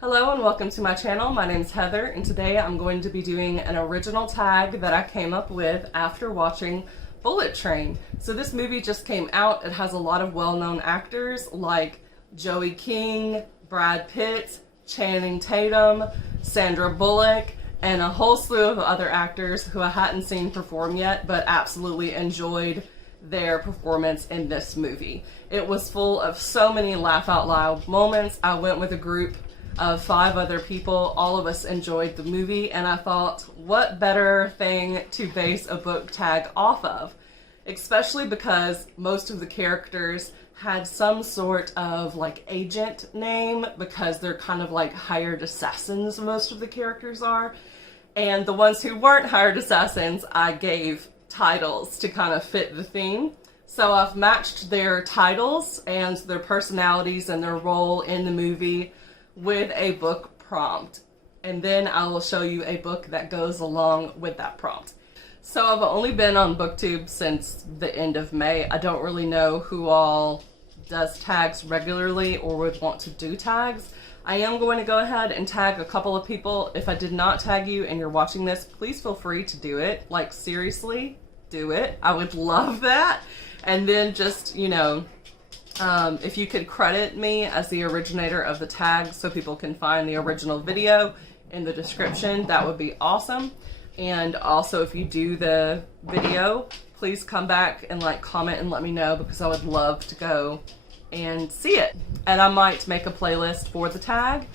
Hello and welcome to my channel. My name is Heather and today I'm going to be doing an original tag that I came up with after watching Bullet Train. So this movie just came out. It has a lot of well-known actors like Joey King, Brad Pitt, Channing Tatum, Sandra Bullock, and a whole slew of other actors who I hadn't seen perform yet but absolutely enjoyed their performance in this movie. It was full of so many laugh out loud moments. I went with a group of 5 other people. All of us enjoyed the movie, and I thought, what better thing to base a book tag off of? Especially because most of the characters had some sort of like agent name, because they're kind of like hired assassins, most of the characters are. And the ones who weren't hired assassins, I gave titles to kind of fit the theme. So I've matched their titles and their personalities and their role in the movie with a book prompt, and then I will show you a book that goes along with that prompt. So I've only been on Booktube since the end of May. I don't really know who all does tags regularly or would want to do tags. I am going to go ahead and tag a couple of people. If I did not tag you and you're watching this, please feel free to do it. Like, seriously, do it. I would love that. And then just, you know, if you could credit me as the originator of the tag so people can find the original video in the description, that would be awesome. And also, if you do the video, please come back and like comment and let me know, because I would love to go and see it. And I might make a playlist for the tag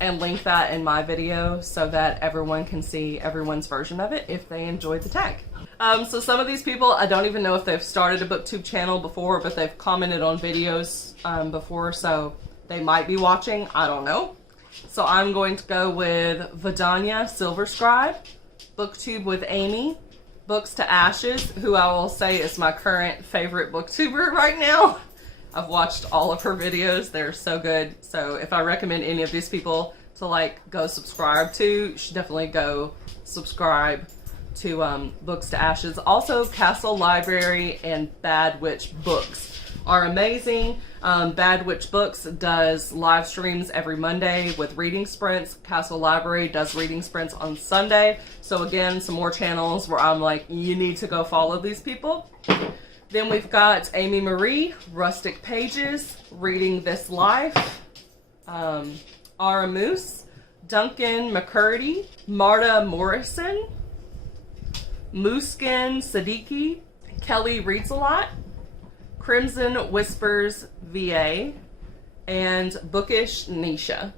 and link that in my video so that everyone can see everyone's version of it if they enjoyed the tag. So some of these people, I don't even know if they've started a Booktube channel before, but they've commented on videos before, so they might be watching. I don't know. So I'm going to go with Vidanya Silverscribe, Booktube with Amy, Books to Ashes, who I will say is my current favorite Booktuber right now. I've watched all of her videos. They're so good. So if I recommend any of these people to like go subscribe to, you should definitely go subscribe to Books to Ashes. Also, Castle Library and Bad Witch Books are amazing. Bad Witch Books does live streams every Monday with reading sprints. Castle Library does reading sprints on Sunday. So again, some more channels where I'm like, you need to go follow these people. Then we've got Amy Marie, Rustic Pages, Reading This Life, Ara Moose, Duncan McCurdy, Marta Morrison, Mooskin Siddiqui, Kelly Reads a Lot, Crimson Whispers VA, and Bookish Nisha.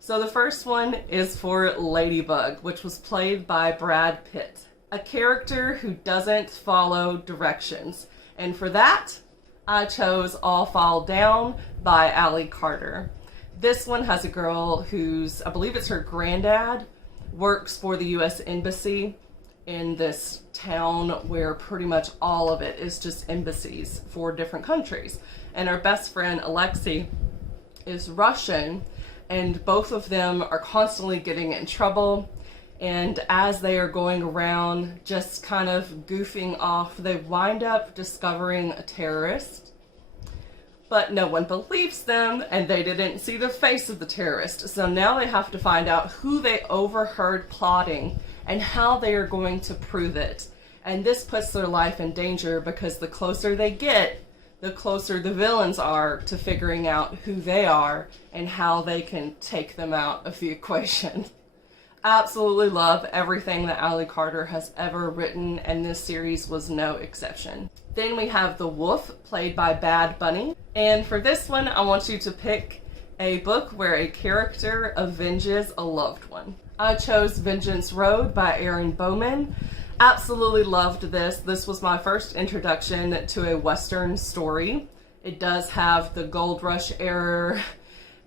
So the first one is for Ladybug, which was played by Brad Pitt, a character who doesn't follow directions. And for that, I chose All Fall Down by Allie Carter. This one has a girl who's, I believe it's her granddad, works for the U.S. Embassy in this town where pretty much all of it is just embassies for different countries. And her best friend, Alexei, is Russian, and both of them are constantly getting in trouble. And as they are going around just kind of goofing off, they wind up discovering a terrorist. But no one believes them, and they didn't see the face of the terrorist. So now they have to find out who they overheard plotting and how they are going to prove it. And this puts their life in danger, because the closer they get, the closer the villains are to figuring out who they are and how they can take them out of the equation. Absolutely love everything that Allie Carter has ever written, and this series was no exception. Then we have The Wolf, played by Bad Bunny. And for this one, I want you to pick a book where a character avenges a loved one. I chose Vengeance Road by Aaron Bowman. Absolutely loved this. This was my first introduction to a Western story. It does have the gold rush era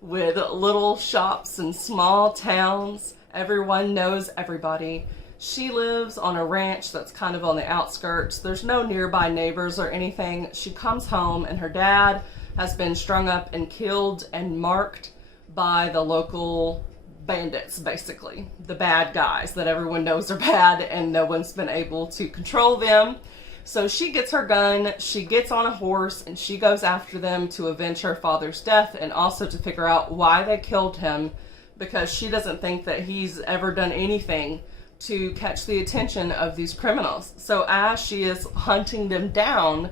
with little shops and small towns. Everyone knows everybody. She lives on a ranch that's kind of on the outskirts. There's no nearby neighbors or anything. She comes home and her dad has been strung up and killed and marked by the local bandits, basically. The bad guys that everyone knows are bad and no one's been able to control them. So she gets her gun, she gets on a horse, and she goes after them to avenge her father's death and also to figure out why they killed him, because she doesn't think that he's ever done anything to catch the attention of these criminals. So as she is hunting them down,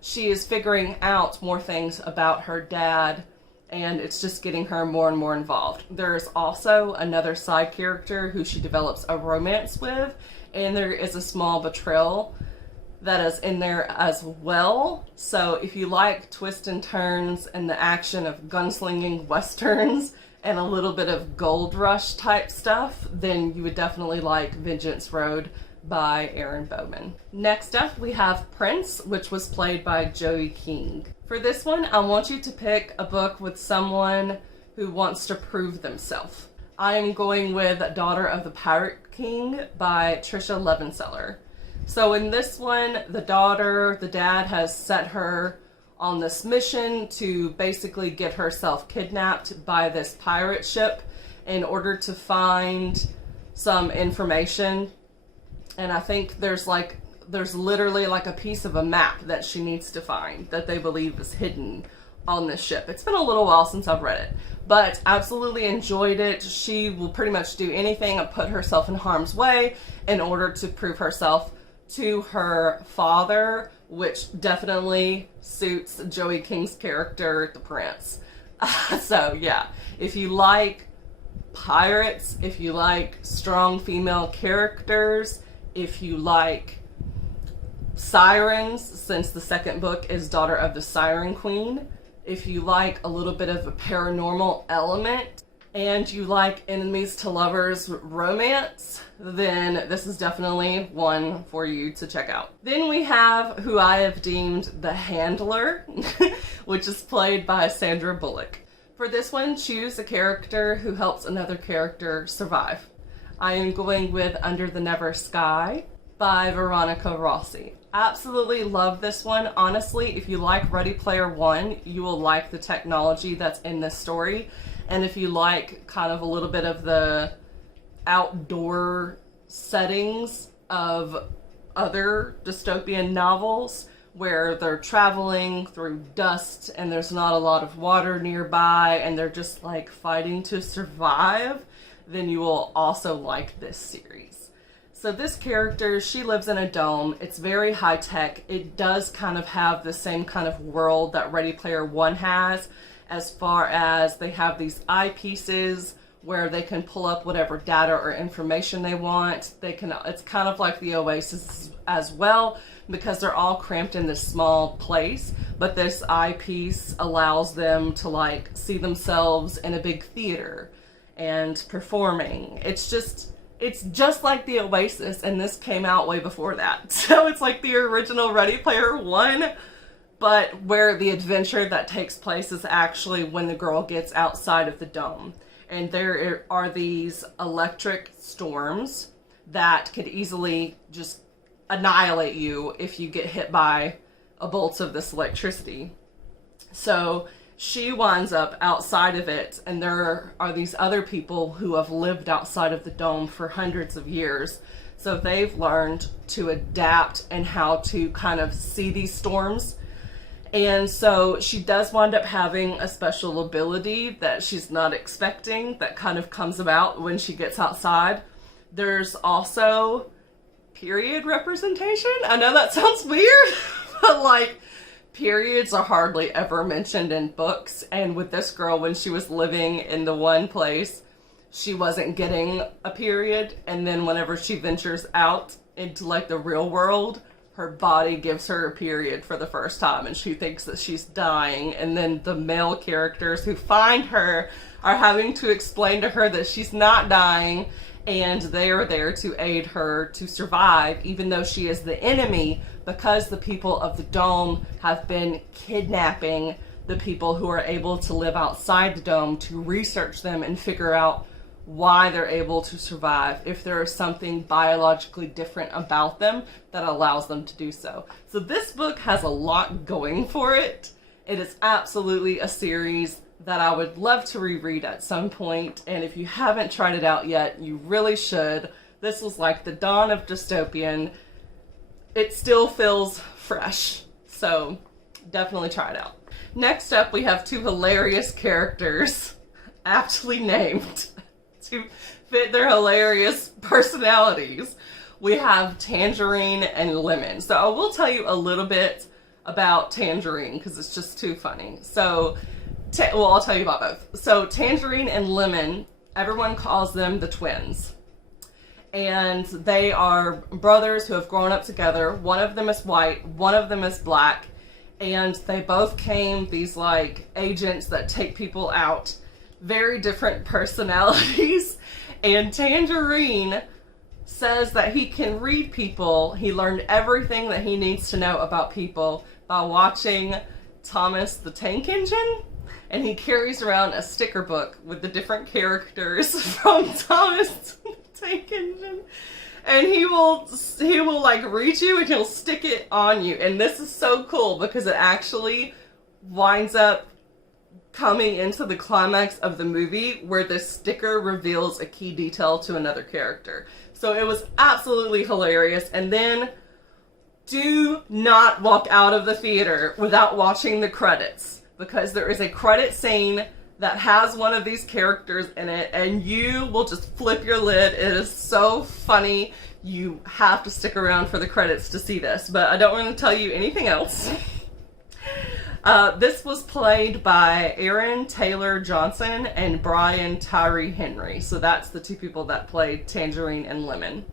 she is figuring out more things about her dad, and it's just getting her more and more involved. There's also another side character who she develops a romance with, and there is a small betrayal that is in there as well. So if you like twists and turns and the action of gunslinging westerns and a little bit of gold rush type stuff, then you would definitely like Vengeance Road by Aaron Bowman. Next up, we have Prince, which was played by Joey King. For this one, I want you to pick a book with someone who wants to prove themselves. I am going with Daughter of the Pirate King by Tricia Levenseller. So in this one, the dad has set her on this mission to basically get herself kidnapped by this pirate ship in order to find some information. And I think there's literally like a piece of a map that she needs to find that they believe is hidden on this ship. It's been a little while since I've read it, but absolutely enjoyed it. She will pretty much do anything and put herself in harm's way in order to prove herself to her father, which definitely suits Joey King's character, the prince. So yeah, if you like pirates, if you like strong female characters, if you like sirens, since the second book is Daughter of the Siren Queen, if you like a little bit of a paranormal element, and you like enemies to lovers romance, then this is definitely one for you to check out. Then we have who I have deemed the Handler, which is played by Sandra Bullock. For this one, choose a character who helps another character survive. I am going with Under the Never Sky by Veronica Rossi. Absolutely love this one. Honestly, if you like Ready Player One, you will like the technology that's in this story. And if you like kind of a little bit of the outdoor settings of other dystopian novels where they're traveling through dust and there's not a lot of water nearby and they're just like fighting to survive, then you will also like this series. So this character, she lives in a dome. It's very high tech. It does kind of have the same kind of world that Ready Player One has, as far as they have these eyepieces where they can pull up whatever data or information they want. It's kind of like the Oasis as well, because they're all cramped in this small place, but this eyepiece allows them to like see themselves in a big theater and performing. It's just like the Oasis, and this came out way before that. So it's like the original Ready Player One, but where the adventure that takes place is actually when the girl gets outside of the dome. And there are these electric storms that could easily just annihilate you if you get hit by a bolt of this electricity. So she winds up outside of it, and there are these other people who have lived outside of the dome for hundreds of years. So they've learned to adapt and how to kind of see these storms. And so she does wind up having a special ability that she's not expecting that kind of comes about when she gets outside. There's also period representation. I know that sounds weird, but like periods are hardly ever mentioned in books. And with this girl, when she was living in the one place, she wasn't getting a period. And then whenever she ventures out into like the real world, her body gives her a period for the first time and she thinks that she's dying. And then the male characters who find her are having to explain to her that she's not dying, and they are there to aid her to survive, even though she is the enemy, because the people of the dome have been kidnapping the people who are able to live outside the dome to research them and figure out why they're able to survive, if there is something biologically different about them that allows them to do so. So this book has a lot going for it. It is absolutely a series that I would love to reread at some point, and if you haven't tried it out yet, you really should. This was like the dawn of dystopian. It still feels fresh, so definitely try it out. Next up, we have two hilarious characters, aptly named. to fit their hilarious personalities. We have Tangerine and Lemon. So I will tell you a little bit about Tangerine because it's just too funny. So, well, I'll tell you about both. So Tangerine and Lemon, everyone calls them the twins. And they are brothers who have grown up together. One of them is white, one of them is black. And they both came these like agents that take people out. Very different personalities. And Tangerine says that he can read people. He learned everything that he needs to know about people by watching Thomas the Tank Engine. And he carries around a sticker book with the different characters from Thomas the Tank Engine. And he will like read you and he'll stick it on you. And this is so cool because it actually winds up coming into the climax of the movie where the sticker reveals a key detail to another character. So it was absolutely hilarious. And then do not walk out of the theater without watching the credits, because there is a credit scene that has one of these characters in it and you will just flip your lid. It is so funny. You have to stick around for the credits to see this, but I don't want to tell you anything else. This was played by Aaron Taylor Johnson and Brian Tyree Henry. So that's the two people that played Tangerine and Lemon.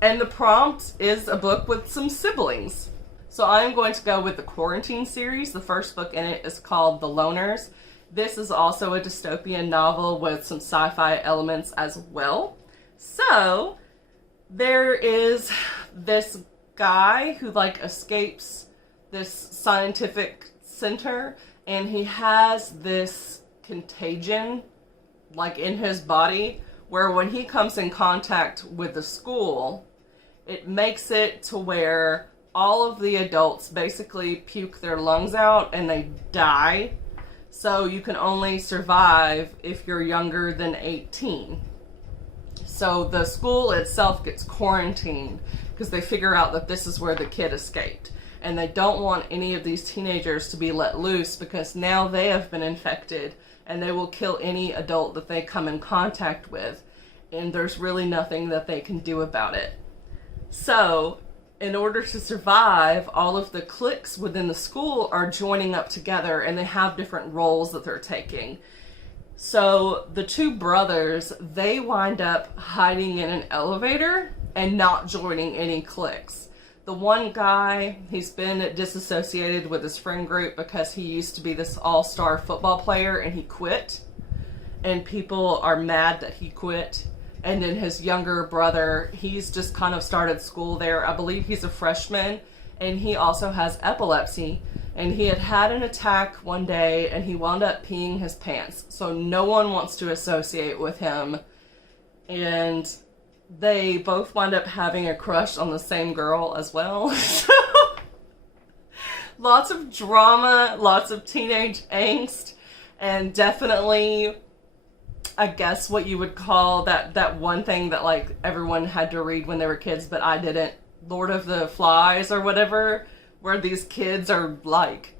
And the prompt is a book with some siblings. So I'm going to go with the Quarantine series. The first book in it is called The Loners. This is also a dystopian novel with some sci-fi elements as well. So there is this guy who like escapes this scientific center, and he has this contagion like in his body where when he comes in contact with the school, it makes it to where all of the adults basically puke their lungs out and they die. So you can only survive if you're younger than 18. So the school itself gets quarantined because they figure out that this is where the kid escaped. And they don't want any of these teenagers to be let loose because now they have been infected and they will kill any adult that they come in contact with. And there's really nothing that they can do about it. So in order to survive, all of the cliques within the school are joining up together and they have different roles that they're taking. So the two brothers, they wind up hiding in an elevator and not joining any cliques. The one guy, he's been disassociated with his friend group because he used to be this all-star football player and he quit. And people are mad that he quit. And then his younger brother, he's just kind of started school there. I believe he's a freshman, and he also has epilepsy. And he had had an attack one day, and he wound up peeing his pants. So no one wants to associate with him. And they both wind up having a crush on the same girl as well. So lots of drama, lots of teenage angst, and definitely, I guess what you would call that one thing that like everyone had to read when they were kids, but I didn't, Lord of the Flies or whatever, where these kids are like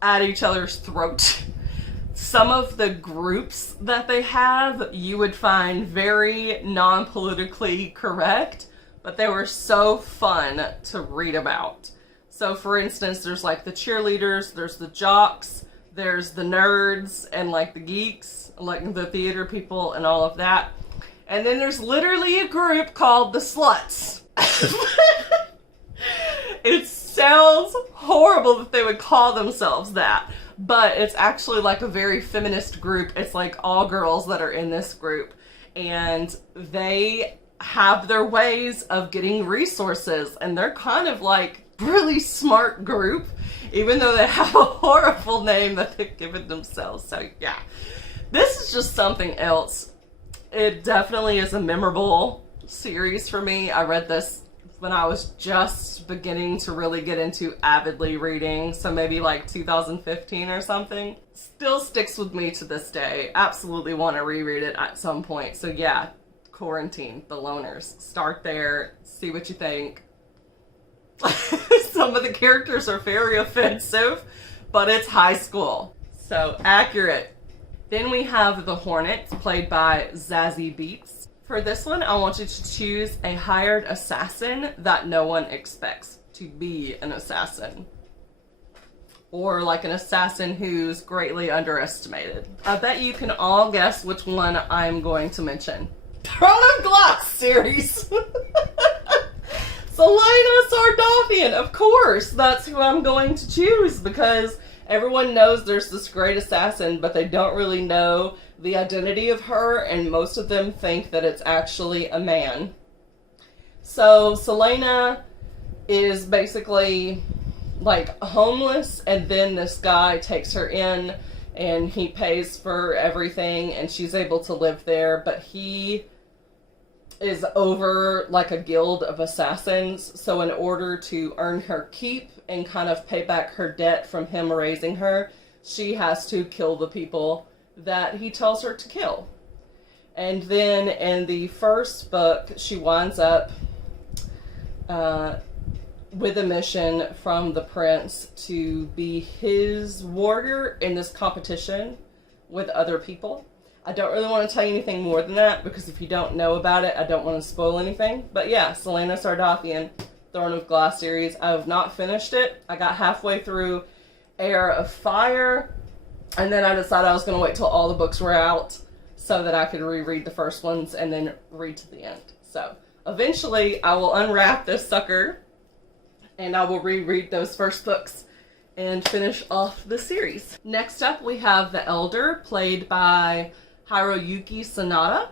at each other's throat. Some of the groups that they have you would find very non-politically correct, but they were so fun to read about. So for instance, there's like the cheerleaders, there's the jocks, there's the nerds and like the geeks, like the theater people and all of that. And then there's literally a group called the sluts. It sounds horrible that they would call themselves that, but it's actually like a very feminist group. It's like all girls that are in this group, and they have their ways of getting resources, and they're kind of like really smart group, even though they have a horrible name that they've given themselves. So yeah, this is just something else. It definitely is a memorable series for me. I read this when I was just beginning to really get into avidly reading, so maybe like 2015 or something. Still sticks with me to this day. Absolutely want to reread it at some point. So yeah, Quarantine, The Loners. Start there, see what you think. Some of the characters are very offensive, but it's high school, so accurate. Then we have the Hornets, played by Zazie Beetz. For this one, I want you to choose a hired assassin that no one expects to be an assassin. Or like an assassin who's greatly underestimated. I bet you can all guess which one I'm going to mention. Throne of Glass series! Selena Sardovian, of course! That's who I'm going to choose because everyone knows there's this great assassin, but they don't really know the identity of her, and most of them think that it's actually a man. So Selena is basically like homeless, and then this guy takes her in and he pays for everything and she's able to live there, but he is over like a guild of assassins. So in order to earn her keep and kind of pay back her debt from him raising her, she has to kill the people that he tells her to kill. And then in the first book, she winds up with a mission from the prince to be his warrior in this competition with other people. I don't really want to tell you anything more than that because if you don't know about it, I don't want to spoil anything. But yeah, Selena Sardovian, Throne of Glass series. I have not finished it. I got halfway through Heir of Fire, and then I decided I was going to wait till all the books were out so that I could reread the first ones and then read to the end. So eventually I will unwrap this sucker and I will reread those first books and finish off the series. Next up, we have The Elder, played by Hiroyuki Sanada.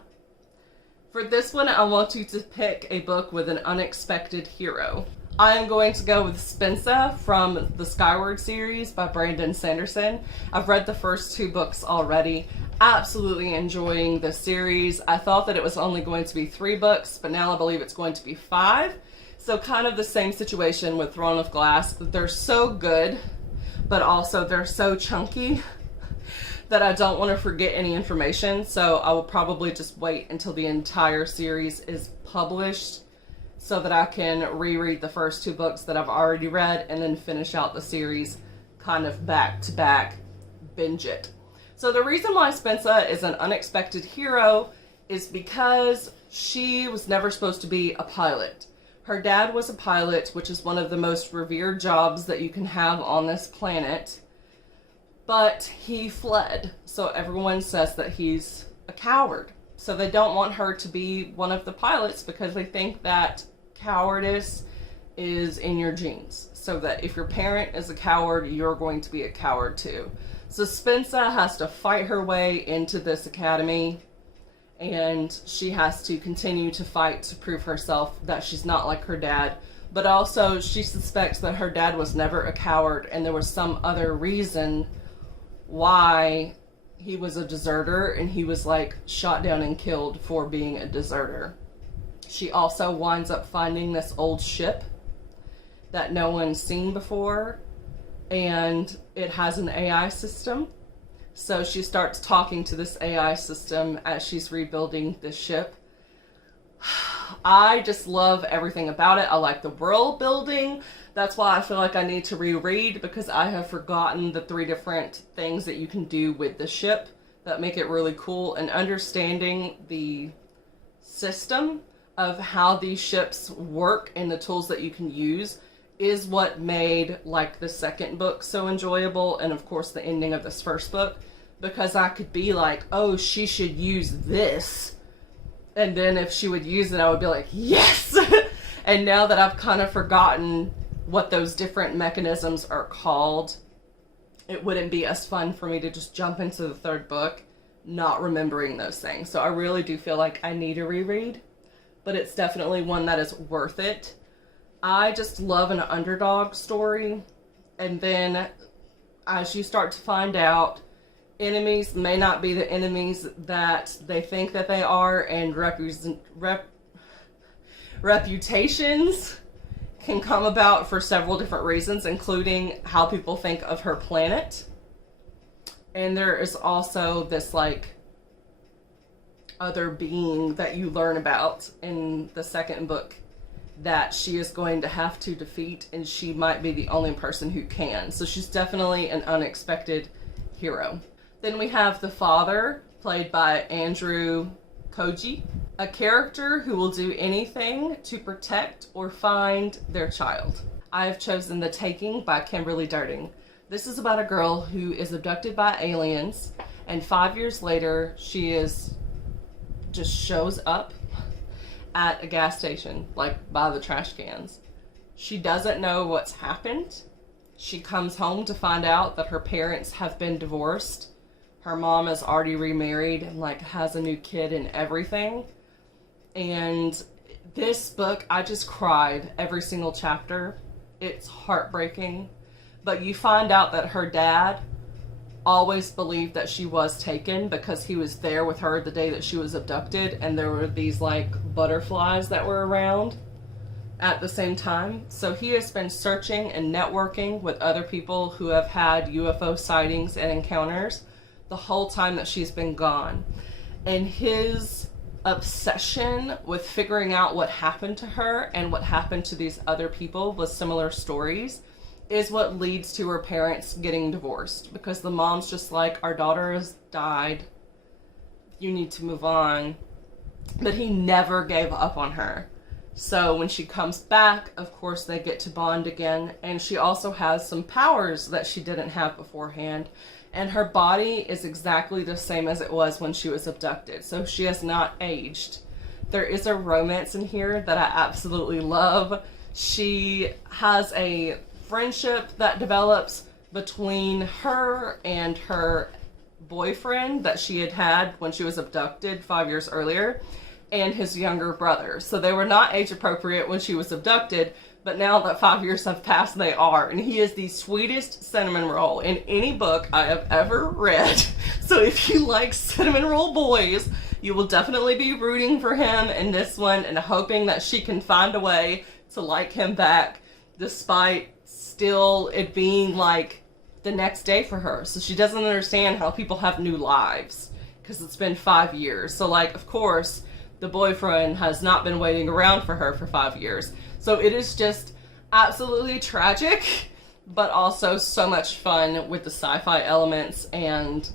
For this one, I want you to pick a book with an unexpected hero. I am going to go with Spensa from the Skyward series by Brandon Sanderson. I've read the first 2 books already. Absolutely enjoying the series. I thought that it was only going to be 3 books, but now I believe it's going to be 5. So kind of the same situation with Throne of Glass. They're so good, but also they're so chunky that I don't want to forget any information. So I will probably just wait until the entire series is published so that I can reread the first 2 books that I've already read and then finish out the series kind of back to back, binge it. So the reason why Spensa is an unexpected hero is because she was never supposed to be a pilot. Her dad was a pilot, which is one of the most revered jobs that you can have on this planet. But he fled, so everyone says that he's a coward. So they don't want her to be one of the pilots because they think that cowardice is in your genes. So that if your parent is a coward, you're going to be a coward too. So Spensa has to fight her way into this academy, and she has to continue to fight to prove herself that she's not like her dad. But also she suspects that her dad was never a coward and there was some other reason why he was a deserter, and he was like shot down and killed for being a deserter. She also winds up finding this old ship that no one's seen before, and it has an AI system. So she starts talking to this AI system as she's rebuilding this ship. I just love everything about it. I like the world building. That's why I feel like I need to reread, because I have forgotten the 3 different things that you can do with the ship that make it really cool, and understanding the system of how these ships work and the tools that you can use is what made like the second book so enjoyable, and of course the ending of this first book, because I could be like, oh, she should use this, and then if she would use it I would be like, yes. And now that I've kind of forgotten what those different mechanisms are called, it wouldn't be as fun for me to just jump into the 3rd book not remembering those things. So I really do feel like I need to reread, but it's definitely one that is worth it. I just love an underdog story, and then as you start to find out, enemies may not be the enemies that they think that they are, and reputations can come about for several different reasons, including how people think of her planet. And there is also this like other being that you learn about in the 2nd book that she is going to have to defeat, and she might be the only person who can. So she's definitely an unexpected hero. Then we have the father, played by Andrew Koji, a character who will do anything to protect or find their child. I have chosen The Taking by Kimberly Durting. This is about a girl who is abducted by aliens, and 5 years later, she just shows up at a gas station, like by the trash cans. She doesn't know what's happened. She comes home to find out that her parents have been divorced. Her mom is already remarried and like has a new kid and everything. And this book, I just cried every single chapter. It's heartbreaking. But you find out that her dad always believed that she was taken because he was there with her the day that she was abducted, and there were these like butterflies that were around at the same time. So he has been searching and networking with other people who have had UFO sightings and encounters the whole time that she's been gone. And his obsession with figuring out what happened to her and what happened to these other people with similar stories is what leads to her parents getting divorced, because the mom's just like, our daughter has died, you need to move on. But he never gave up on her. So when she comes back, of course they get to bond again, and she also has some powers that she didn't have beforehand, and her body is exactly the same as it was when she was abducted, so she has not aged. There is a romance in here that I absolutely love. She has a friendship that develops between her and her boyfriend that she had when she was abducted 5 years earlier, and his younger brother. So they were not age appropriate when she was abducted, but now that 5 years have passed, they are. And he is the sweetest cinnamon roll in any book I have ever read. So if you like cinnamon roll boys, you will definitely be rooting for him in this one and hoping that she can find a way to like him back, despite still it being like the next day for her. So she doesn't understand how people have new lives because it's been 5 years. So like, of course, the boyfriend has not been waiting around for her for 5 years. So it is just absolutely tragic, but also so much fun with the sci-fi elements. And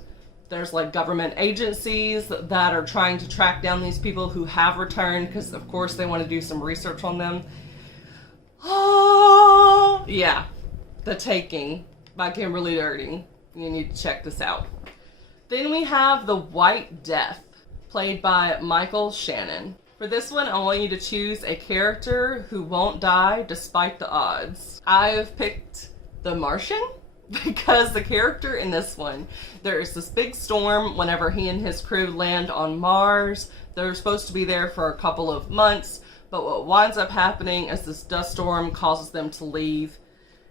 there's like government agencies that are trying to track down these people who have returned, because of course they want to do some research on them. Oh, yeah. The Taking by Kimberly Durting. You need to check this out. Then we have The White Death, played by Michael Shannon. For this one, I want you to choose a character who won't die despite the odds. I have picked the Martian because the character in this one, there is this big storm whenever he and his crew land on Mars. They're supposed to be there for a couple of months, but what winds up happening is this dust storm causes them to leave.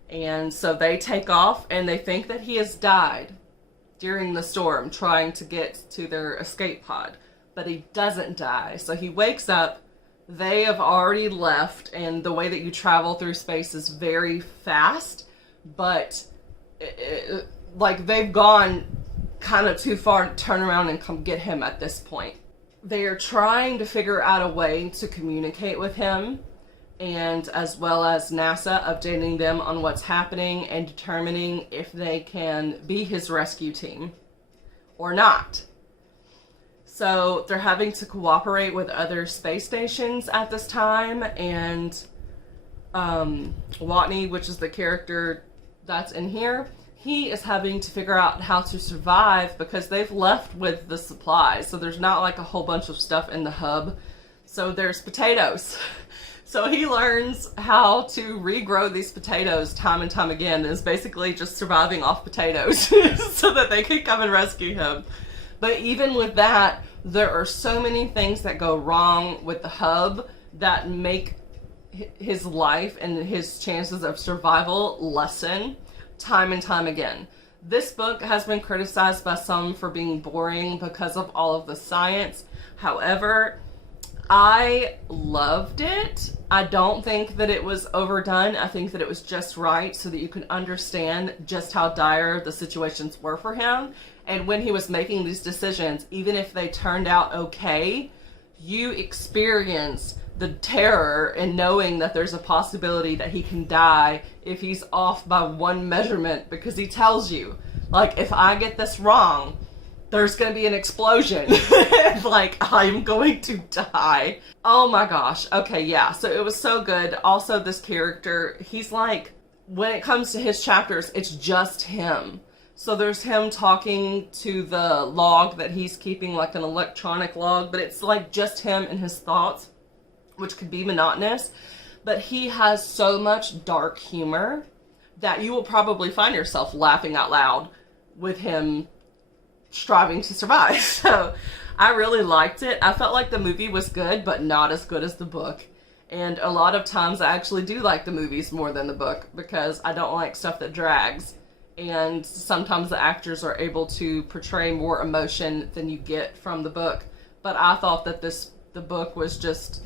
And so they take off and they think that he has died during the storm trying to get to their escape pod. But he doesn't die. So he wakes up, they have already left, and the way that you travel through space is very fast, but like they've gone kind of too far to turn around and come get him at this point. They are trying to figure out a way to communicate with him, and as well as NASA updating them on what's happening and determining if they can be his rescue team or not. So they're having to cooperate with other space stations at this time, and Watney, which is the character that's in here, he is having to figure out how to survive because they've left with the supplies. So there's not like a whole bunch of stuff in the hub. So there's potatoes. So he learns how to regrow these potatoes time and time again, and is basically just surviving off potatoes so that they can come and rescue him. But even with that, there are so many things that go wrong with the hub that make his life and his chances of survival lessen time and time again. This book has been criticized by some for being boring because of all of the science. However, I loved it. I don't think that it was overdone. I think that it was just right so that you can understand just how dire the situations were for him. And when he was making these decisions, even if they turned out okay, you experience the terror in knowing that there's a possibility that he can die if he's off by one measurement, because he tells you, like, if I get this wrong, there's gonna be an explosion. Like, I'm going to die. Oh my gosh. Okay, yeah, so it was so good. Also, this character, he's like, when it comes to his chapters, it's just him. So there's him talking to the log that he's keeping, like an electronic log, but it's like just him and his thoughts, which could be monotonous. But he has so much dark humor that you will probably find yourself laughing out loud with him striving to survive. So I really liked it. I felt like the movie was good, but not as good as the book. And a lot of times I actually do like the movies more than the book because I don't like stuff that drags. And sometimes the actors are able to portray more emotion than you get from the book. But I thought that the book was just,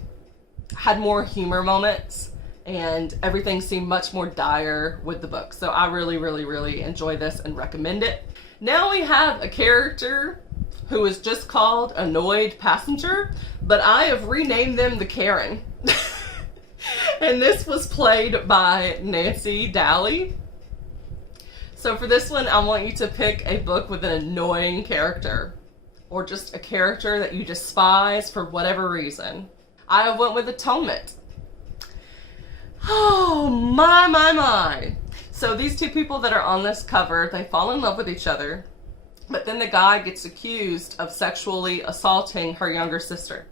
had more humor moments, and everything seemed much more dire with the book. So I really, really, really enjoy this and recommend it. Now we have a character who is just called Annoyed Passenger, but I have renamed them the Karen. And this was played by Nancy Daly. So for this one, I want you to pick a book with an annoying character, or just a character that you despise for whatever reason. I went with Atonement. Oh, my. So these two people that are on this cover, they fall in love with each other, but then the guy gets accused of sexually assaulting her younger sister.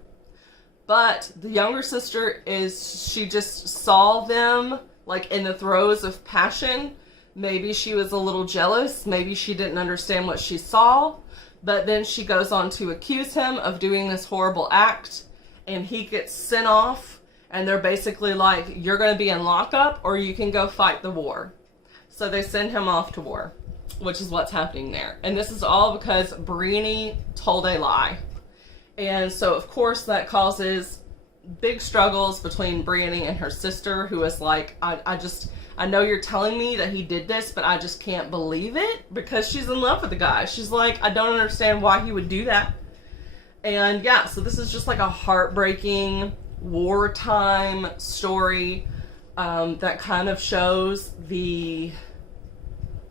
But the younger sister she just saw them like in the throes of passion. Maybe she was a little jealous. Maybe she didn't understand what she saw. But then she goes on to accuse him of doing this horrible act. And he gets sent off. And they're basically like, you're going to be in lockup or you can go fight the war. So they send him off to war, which is what's happening there. And this is all because Brienne told a lie. And so, of course, that causes big struggles between Brienne and her sister, who is like, I know you're telling me that he did this, but I just can't believe it, because she's in love with the guy. She's like, I don't understand why he would do that. And yeah, so this is just like a heartbreaking wartime story that kind of shows the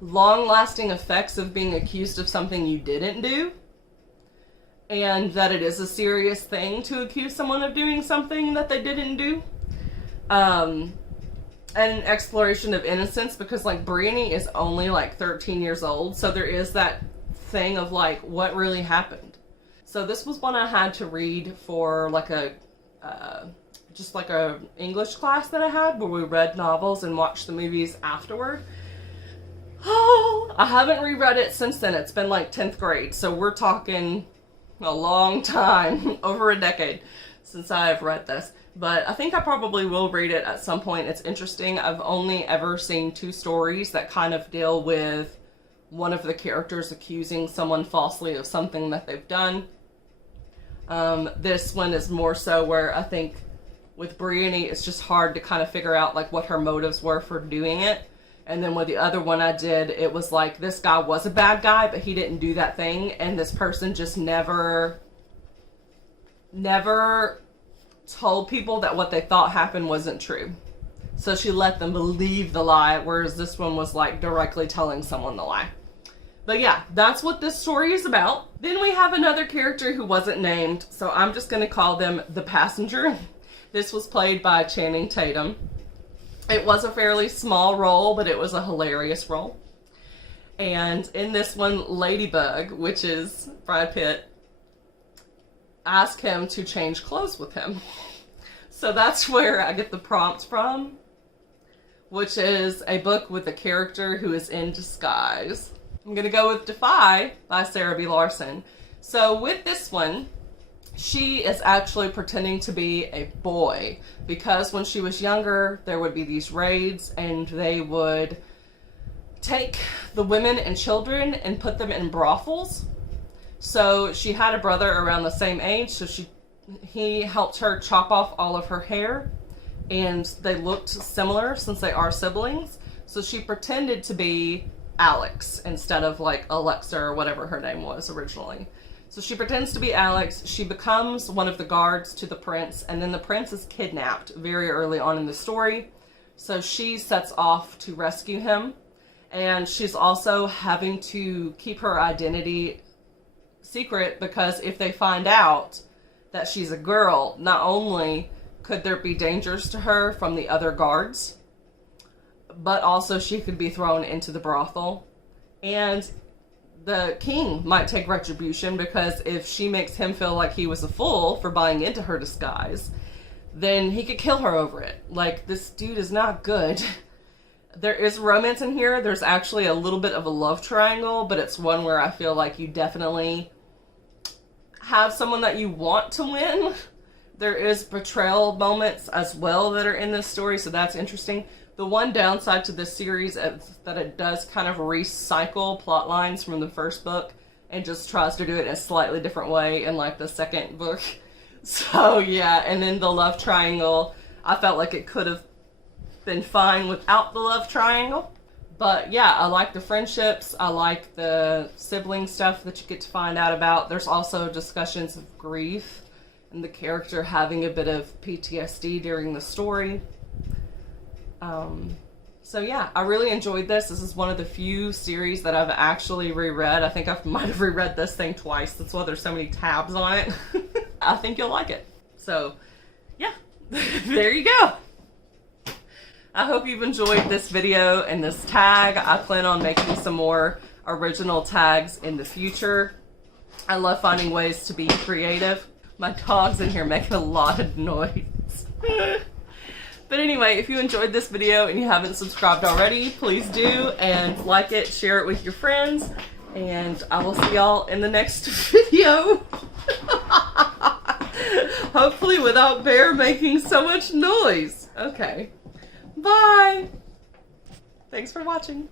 long-lasting effects of being accused of something you didn't do. And that it is a serious thing to accuse someone of doing something that they didn't do. And an exploration of innocence, because like Brienne is only like 13 years old. So there is that thing of like, what really happened? So this was one I had to read for like just like a English class that I had, where we read novels and watched the movies afterward. Oh, I haven't reread it since then. It's been like 10th grade. So we're talking a long time, over a decade since I have read this. But I think I probably will read it at some point. It's interesting. I've only ever seen 2 stories that kind of deal with one of the characters accusing someone falsely of something that they've done. This one is more so where I think with Brienne, it's just hard to kind of figure out like what her motives were for doing it. And then with the other one I did, it was like this guy was a bad guy, but he didn't do that thing. And this person just never told people that what they thought happened wasn't true. So she let them believe the lie, whereas this one was like directly telling someone the lie. But yeah, that's what this story is about. Then we have another character who wasn't named, so I'm just going to call them the passenger. This was played by Channing Tatum. It was a fairly small role, but it was a hilarious role. And in this one, Ladybug, which is Brad Pitt, asked him to change clothes with him. So that's where I get the prompt from, which is a book with a character who is in disguise. I'm going to go with Defy by Sarah B. Larson. So with this one, she is actually pretending to be a boy, because when she was younger, there would be these raids and they would take the women and children and put them in brothels. So she had a brother around the same age, so he helped her chop off all of her hair, and they looked similar since they are siblings. So she pretended to be Alex instead of like Alexa or whatever her name was originally. So she pretends to be Alex. She becomes one of the guards to the prince, and then the prince is kidnapped very early on in the story. So she sets off to rescue him, and she's also having to keep her identity secret, because if they find out that she's a girl, not only could there be dangers to her from the other guards, but also she could be thrown into the brothel. And the king might take retribution, because if she makes him feel like he was a fool for buying into her disguise, then he could kill her over it. Like, this dude is not good. There is romance in here. There's actually a little bit of a love triangle, but it's one where I feel like you definitely have someone that you want to win. There is betrayal moments as well that are in this story, so that's interesting. The one downside to this series is that it does kind of recycle plot lines from the first book and just tries to do it in a slightly different way in like the second book. So yeah, and then the love triangle, I felt like it could have been fine without the love triangle. But yeah, I like the friendships. I like the sibling stuff that you get to find out about. There's also discussions of grief and the character having a bit of PTSD during the story. So yeah, I really enjoyed this. This is one of the few series that I've actually reread. I think I might have reread this thing twice. That's why there's so many tabs on it. I think you'll like it. So yeah, there you go. I hope you've enjoyed this video and this tag. I plan on making some more original tags in the future. I love finding ways to be creative. My dog's in here making a lot of noise. But anyway, if you enjoyed this video and you haven't subscribed already, please do, and like it, share it with your friends, and I will see y'all in the next video. Hopefully without Bear making so much noise. Okay. Bye! Thanks for watching.